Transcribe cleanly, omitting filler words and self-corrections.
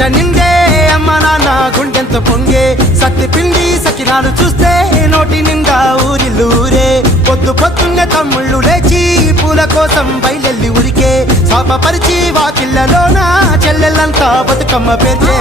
ఇంట నిండే అమ్మ నాన్న గుండెంత పొంగే సత్తి పిండి సకినాలు చూస్తే నోటి నిండా ఊరిల్లూరే పొద్దున్నే తమ్ముళ్ళు లేచి పూల కోసం బయలెల్లి ఉరికే శాపపరిచి వాకిళ్ళలోన చెల్లెళ్ళంతా బతుకమ్మ పేర్చే